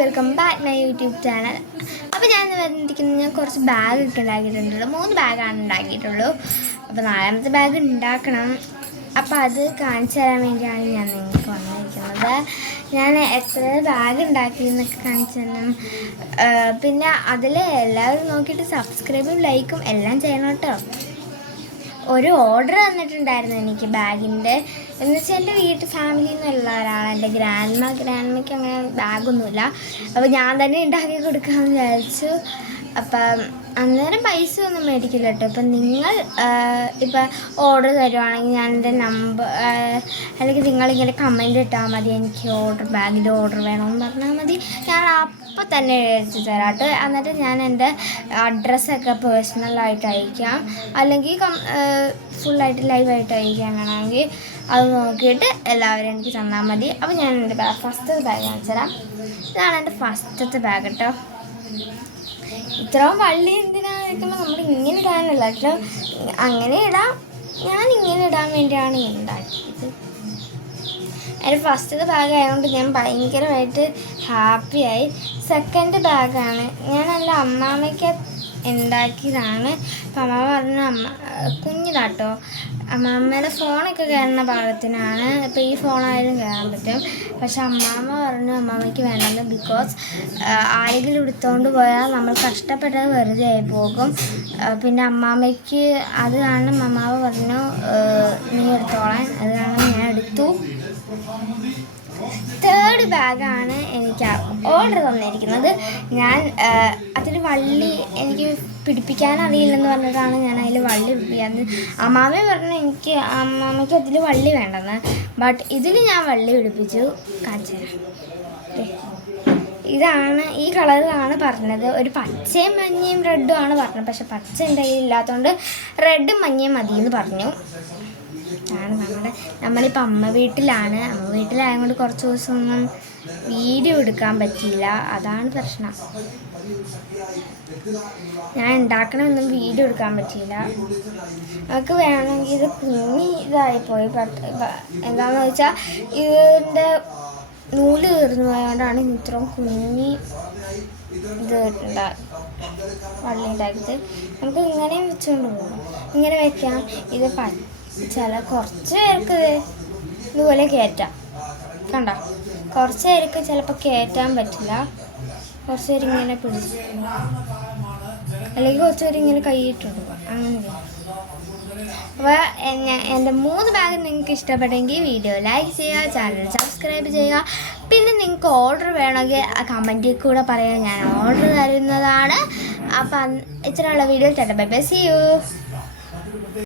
Welcome back my YouTube channel. അപ്പോൾ ഞാൻ പറഞ്ഞിരിക്കുന്നത് ഞാൻ കുറച്ച് ബാഗൊക്കെ ഉണ്ടാക്കിയിട്ടുണ്ടല്ലോ. 3 ബാഗാണ് ഉണ്ടാക്കിയിട്ടുള്ളൂ. അപ്പോൾ 4ാമത്തെ ബാഗ് ഉണ്ടാക്കണം. അപ്പോൾ അത് കാണിച്ചു തരാൻ വേണ്ടിയാണ് ഞാൻ നിങ്ങൾക്ക് വന്നിരിക്കുന്നത്. ഞാൻ എത്ര ബാഗ് ഉണ്ടാക്കിയെന്നൊക്കെ കാണിച്ചു തരണം. പിന്നെ അതിൽ എല്ലാവരും നോക്കിയിട്ട് സബ്സ്ക്രൈബും ലൈക്കും എല്ലാം ചെയ്യണം കേട്ടോ. ഒരു ഓർഡർ തന്നിട്ടുണ്ടായിരുന്നു എനിക്ക് ബാഗിൻ്റെ. എന്ന് വെച്ചാൽ എൻ്റെ വീട്ടിൽ ഫാമിലിയിൽ നിന്നുള്ള ഒരാളാണ്. എൻ്റെ ഗ്രാൻഡ്മയ്ക്ക് അങ്ങനെ ബാഗൊന്നുമില്ല. അപ്പോൾ ഞാൻ തന്നെ ഉണ്ടാക്കി കൊടുക്കാമെന്ന് വിചാരിച്ചു. അപ്പം അന്നേരം പൈസ ഒന്നും മേടിക്കില്ല കേട്ടോ. ഇപ്പം നിങ്ങൾ ഇപ്പം ഓർഡർ തരുവാണെങ്കിൽ ഞാൻ എൻ്റെ നമ്പർ അല്ലെങ്കിൽ നിങ്ങളിങ്ങനെ കമൻറ്റ് ഇട്ടാൽ മതി. എനിക്ക് ബാഗിൻ്റെ ഓർഡർ വേണമെന്ന് പറഞ്ഞാൽ മതി. ഞാൻ അപ്പോൾ തന്നെ എഴുതി തരാം കേട്ടോ. എന്നിട്ട് ഞാൻ എൻ്റെ അഡ്രസ്സൊക്കെ പേഴ്സണലായിട്ട് അയക്കാം, അല്ലെങ്കിൽ ഫുള്ളായിട്ട് ലൈവായിട്ട് അയക്കാൻ വേണമെങ്കിൽ അത് നോക്കിയിട്ട് എല്ലാവരും എനിക്ക് തന്നാൽ മതി. അപ്പോൾ ഞാൻ എൻ്റെ ഫസ്റ്റത്തെ ബാഗ് കാണിച്ചു തരാം. ഇതാണ് എൻ്റെ ഫസ്റ്റത്തെ ബാഗ് കേട്ടോ. ഇത്രയും വള്ളി എന്തിനാന്ന് ചോദിക്കുമ്പോൾ നമ്മൾ ഇങ്ങനെ ഇടാനല്ല കേട്ടോ, അങ്ങനെ ഇടാം. ഞാൻ ഇങ്ങനെ ഇടാൻ വേണ്ടിയാണ് ഉണ്ടാക്കിയത്. എൻ്റെ ഫസ്റ്റത്തെ ബാഗ് ആയതുകൊണ്ട് ഞാൻ ഭയങ്കരമായിട്ട് ഹാപ്പിയായി. സെക്കൻഡ് ബാഗാണ് ഞാൻ എൻ്റെ അമ്മാമ്മയ്ക്ക് ഉണ്ടാക്കിയതാണ്. അപ്പം അമ്മ പറഞ്ഞു കുഞ്ഞിതാട്ടോ, അമ്മാമ്മയുടെ ഫോണൊക്കെ കയറുന്ന പാകത്തിനാണ്. ഇപ്പോൾ ഈ ഫോണായാലും കയറാൻ പറ്റും. പക്ഷെ അമ്മാമ്മ പറഞ്ഞു അമ്മാമ്മയ്ക്ക് വേണ്ടത്, ബിക്കോസ് ആരെങ്കിലും എടുത്തുകൊണ്ട് പോയാൽ നമ്മൾ കഷ്ടപ്പെട്ടത് വെറുതെ ആയി പോകും. പിന്നെ അമ്മാമ്മയ്ക്ക് അത് കാരണം അമ്മാവ പറഞ്ഞു നീ എടുത്തോളാൻ. അത് കാരണം ഞാൻ എടുത്തു. തേർഡ് ബാഗാണ് എനിക്ക് ഓർഡർ തന്നിരിക്കുന്നത്. ഞാൻ അതിൽ വള്ളി എനിക്ക് പിടിപ്പിക്കാൻ അറിയില്ലെന്ന് പറഞ്ഞിട്ടാണ് ഞാൻ അതിൽ വള്ളി പിടിപ്പിക്കാറ്. അമ്മാമ പറഞ്ഞു അമ്മാമ്മയ്ക്ക് അതിൽ വള്ളി വേണ്ടെന്ന്. ബട്ട് ഇതിൽ ഞാൻ വള്ളി പിടിപ്പിച്ചു. കാണിച്ചു തരാം. ഇതാണ് ഈ കളറാണ് പറഞ്ഞത്. ഒരു പച്ചയും മഞ്ഞയും റെഡും ആണ് പറഞ്ഞത്. പക്ഷെ പച്ച എൻ്റെ കയ്യിൽ ഇല്ലാത്തതുകൊണ്ട് റെഡും മഞ്ഞയും മതിയെന്ന് പറഞ്ഞു. ആണ് നമ്മളിപ്പോൾ അമ്മ വീട്ടിലായതുകൊണ്ട് കുറച്ച് ദിവസമൊന്നും വീഡിയോ എടുക്കാൻ പറ്റിയില്ല. അതാണ് പ്രശ്നം. ഞാൻ ഉണ്ടാക്കണമെന്നും വീഡിയോ എടുക്കാൻ പറ്റിയില്ല. നമുക്ക് വേണമെങ്കിൽ ഇത് ഇതായിപ്പോയി. എന്താണെന്ന് വെച്ചാൽ ഇതിൻ്റെ നൂല് തീർന്നു പോയതുകൊണ്ടാണ് ഇത്രയും ഇത് വള്ളി ഉണ്ടാക്കിയത്. നമുക്ക് ഇങ്ങനെയും വെച്ചുകൊണ്ട് പോകാം, ഇങ്ങനെ വെക്കാം. ഇത് കുറച്ച് പേർക്ക് ഇതുപോലെ കയറ്റാം. കണ്ടോ, കുറച്ച് പേർക്ക് ചിലപ്പോൾ കയറ്റാൻ പറ്റില്ല. കുറച്ച് പേര് ഇങ്ങനെ പിടിച്ച്, അല്ലെങ്കിൽ കുറച്ച് പേര് ഇങ്ങനെ കൈയിട്ടുണ്ട് പോകാം. അങ്ങനെ. അപ്പോൾ എൻ്റെ 3 ബാഗ് നിങ്ങൾക്ക് ഇഷ്ടപ്പെട്ടെങ്കിൽ വീഡിയോ ലൈക്ക് ചെയ്യുക, ചാനൽ സബ്സ്ക്രൈബ് ചെയ്യുക. പിന്നെ നിങ്ങൾക്ക് ഓർഡർ വേണമെങ്കിൽ ആ കമൻറ്റിൽ കൂടെ പറയാൻ ഞാൻ ഓർഡർ തരുന്നതാണ്. അപ്പം ഇത്രയുള്ള video bye bye, see U.